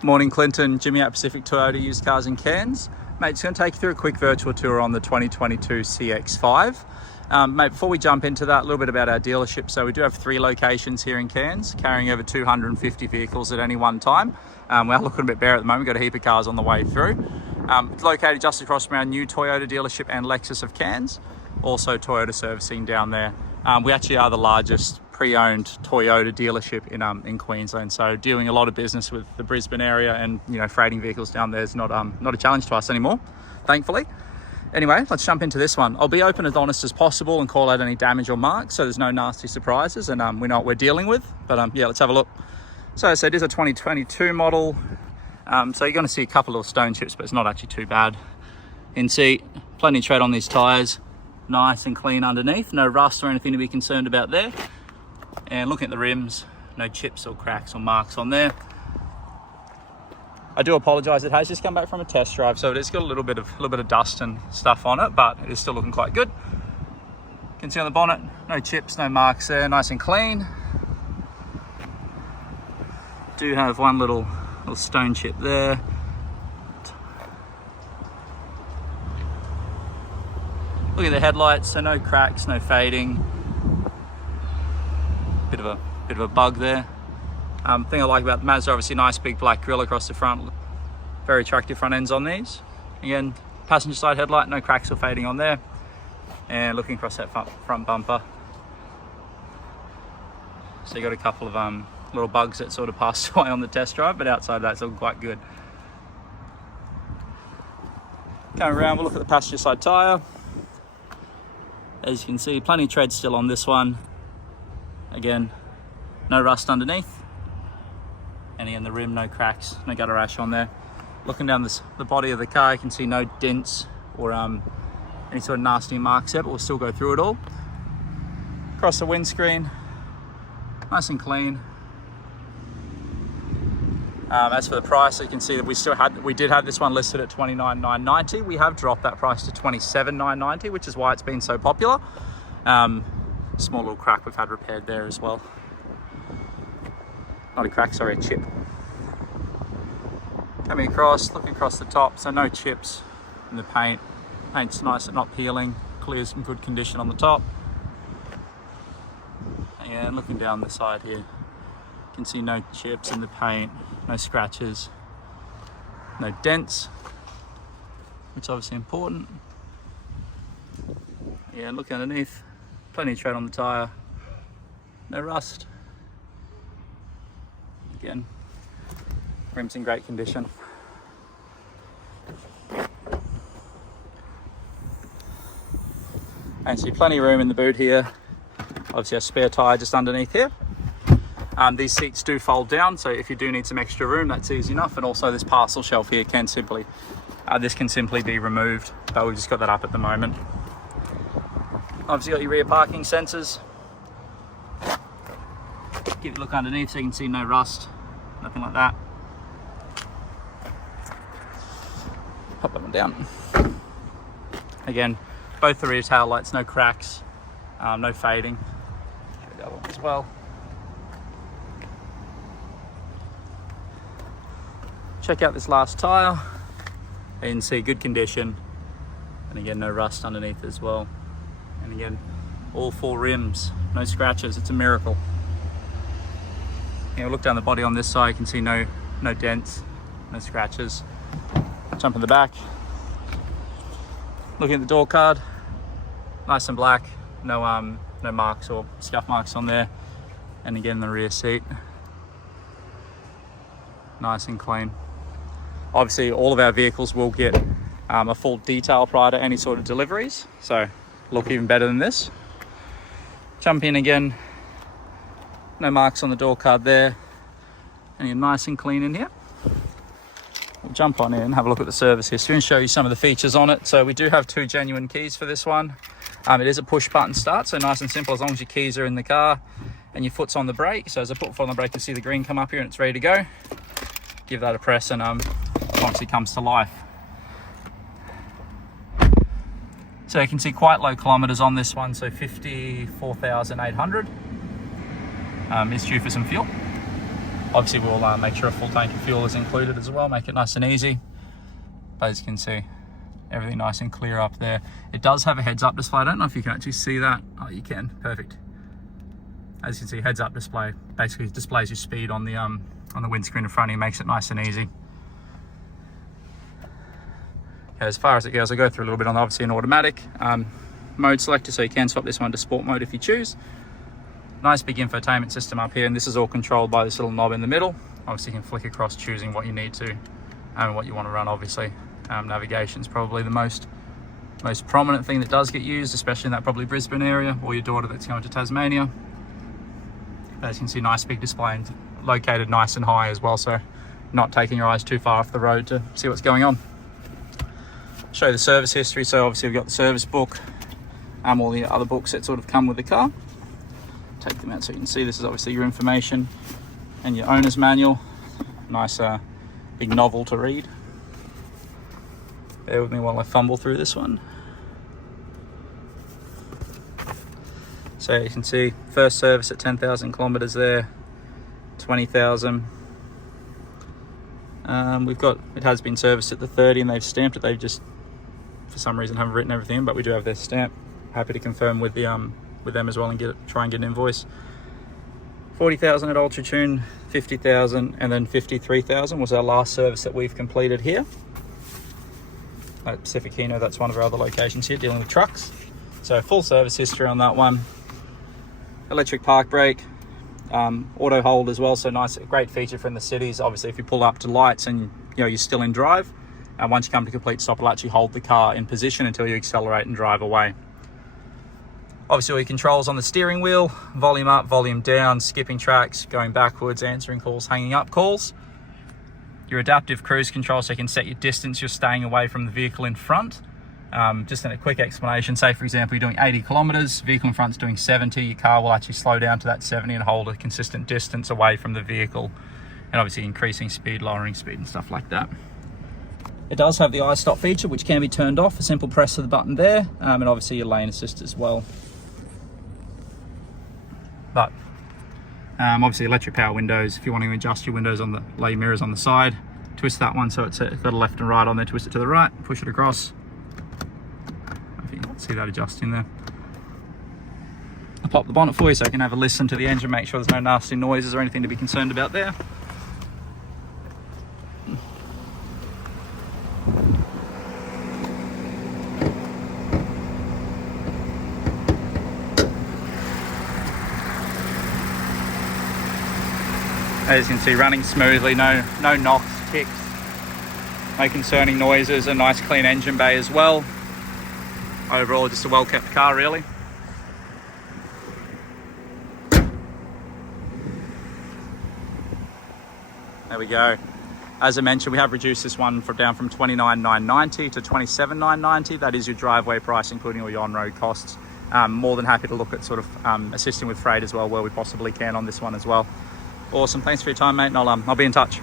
Morning Clinton, Jimmy at Pacific Toyota Used Cars in Cairns. Mate, just going to take you through a quick virtual tour on the 2022 CX-5. Mate, before we jump into that, a little bit about our dealership. So we do have 3 locations here in Cairns, carrying over 250 vehicles at any one time. We're looking a bit bare at the moment, we've got a heap of cars on the way through. It's located just across from our new Toyota dealership and Lexus of Cairns, also Toyota servicing down there. We actually are the largest pre-owned Toyota dealership in Queensland, so dealing a lot of business with the Brisbane area, and freighting vehicles down there is not a challenge to us anymore, thankfully. Anyway, let's jump into this one. I'll be open and honest as possible and call out any damage or marks, so there's no nasty surprises, and we know what we're dealing with. But yeah, let's have a look. So it is a 2022 model, so you're going to see a couple of stone chips, but it's not actually too bad. You can see plenty of tread on these tyres, nice and clean underneath, no rust or anything to be concerned about there. And looking at the rims, no chips or cracks or marks on there. I do apologise, it has just come back from a test drive, so it's got a little bit of dust and stuff on it, but it is still looking quite good. You can see on the bonnet, no chips, no marks there, nice and clean. Do have one little stone chip there. Look at the headlights, so no cracks, no fading. Bit of a bug there. Thing I like about the Mazda, obviously nice big black grille across the front. Very attractive front ends on these. Again, passenger side headlight, no cracks or fading on there. And looking across that front bumper. So you got a couple of little bugs that sort of passed away on the test drive, but outside of that it's all quite good. Going around, we'll look at the passenger side tyre. As you can see, plenty of tread still on this one. Again, no rust underneath. And again, the rim, no cracks, no gutter rash on there. Looking down the body of the car, you can see no dents or any sort of nasty marks there, but we'll still go through it all. Across the windscreen, nice and clean. As for the price, you can see that we did have this one listed at $29,990. We have dropped that price to $27,990, which is why it's been so popular. Small little crack we've had repaired there as well. Not a crack, sorry, a chip. Coming across, looking across the top, so no chips in the paint. Paint's nice and not peeling, clear's in good condition on the top. And looking down the side here, you can see no chips in the paint, no scratches, no dents, which is obviously important. Yeah, look underneath. Plenty of tread on the tyre, no rust. Again, rim's in great condition. And see plenty of room in the boot here. Obviously a spare tyre just underneath here. These seats do fold down, so if you do need some extra room, that's easy enough. And also this parcel shelf here can simply be removed, but we've just got that up at the moment. Obviously got your rear parking sensors. Give it a look underneath so you can see no rust, nothing like that. Pop that one down. Again, both the rear tail lights, no cracks, no fading. The other one as well. Check out this last tyre. You can see good condition, and again no rust underneath as well. And again, all 4 rims, no scratches, it's a miracle. Look down the body on this side, you can see no dents, no scratches. Jump in the back. Looking at the door card, nice and black, no marks or scuff marks on there. And again, the rear seat, nice and clean. Obviously, all of our vehicles will get a full detail prior to any sort of deliveries, so look even better than this. Jump in again, no marks on the door card there, and you're nice and clean in here. We'll jump on in and have a look at the service history and show you some of the features on it. So we do have 2 genuine keys for this one. It is a push button start, so nice and simple as long as your keys are in the car and your foot's on the brake. So as I put foot on the brake, you'll see the green come up here and it's ready to go. Give that a press and it obviously comes to life. So you can see quite low kilometers on this one, so 54,800. Is due for some fuel. Obviously we'll make sure a full tank of fuel is included as well, make it nice and easy. But as you can see, everything nice and clear up there. It does have a heads up display. I don't know if you can actually see that. Oh, you can, perfect. As you can see, heads up display basically displays your speed on the windscreen in front of you, makes it nice and easy. Okay, as far as it goes, I'll go through a little bit on obviously an automatic mode selector, so you can swap this one to sport mode if you choose. Nice big infotainment system up here, and this is all controlled by this little knob in the middle. Obviously you can flick across choosing what you need to and what you want to run. Obviously navigation is probably the most prominent thing that does get used, especially in that probably Brisbane area, or your daughter that's going to Tasmania. As you can see, nice big display and located nice and high as well, so not taking your eyes too far off the road to see what's going on. Show you the service history. So obviously we've got the service book, all the other books that sort of come with the car. Take them out so you can see this is obviously your information and your owner's manual. Nice big novel to read. Bear with me while I fumble through this one. So you can see first service at 10,000 kilometers there, 20,000. We've got, it has been serviced at the 30 and they've stamped it. They've just, for some reason, haven't written everything in, but we do have their stamp. Happy to confirm with the with them as well and try and get an invoice. 40,000 at Ultra Tune, 50,000, and then 53,000 was our last service that we've completed here at Pacific Kino. That's one of our other locations here dealing with trucks. So full service history on that one. Electric park brake, auto hold as well, so nice, great feature for in the cities. Obviously if you pull up to lights and you're still in drive, once you come to complete stop, it'll actually hold the car in position until you accelerate and drive away. Obviously all your controls on the steering wheel, volume up, volume down, skipping tracks, going backwards, answering calls, hanging up calls. Your adaptive cruise control, so you can set your distance you're staying away from the vehicle in front. Just in a quick explanation, say for example you're doing 80 kilometers, vehicle in front's doing 70, your car will actually slow down to that 70 and hold a consistent distance away from the vehicle, and obviously increasing speed, lowering speed and stuff like that. It does have the I-stop feature, which can be turned off, a simple press of the button there, and obviously your lane assist as well. But obviously electric power windows, if you want to adjust your windows on the low mirrors on the side, twist that one so it's got a left and right on there, twist it to the right, push it across. You can see that adjusting there. I'll pop the bonnet for you so you can have a listen to the engine, make sure there's no nasty noises or anything to be concerned about there. As you can see, running smoothly, no knocks, ticks, no concerning noises, a nice clean engine bay as well. Overall, just a well-kept car, really. There we go. As I mentioned, we have reduced this one down from $29,990 to $27,990. That is your driveway price, including all your on-road costs. More than happy to look at sort of assisting with freight as well, where we possibly can on this one as well. Awesome. Thanks for your time, mate, and I'll be in touch.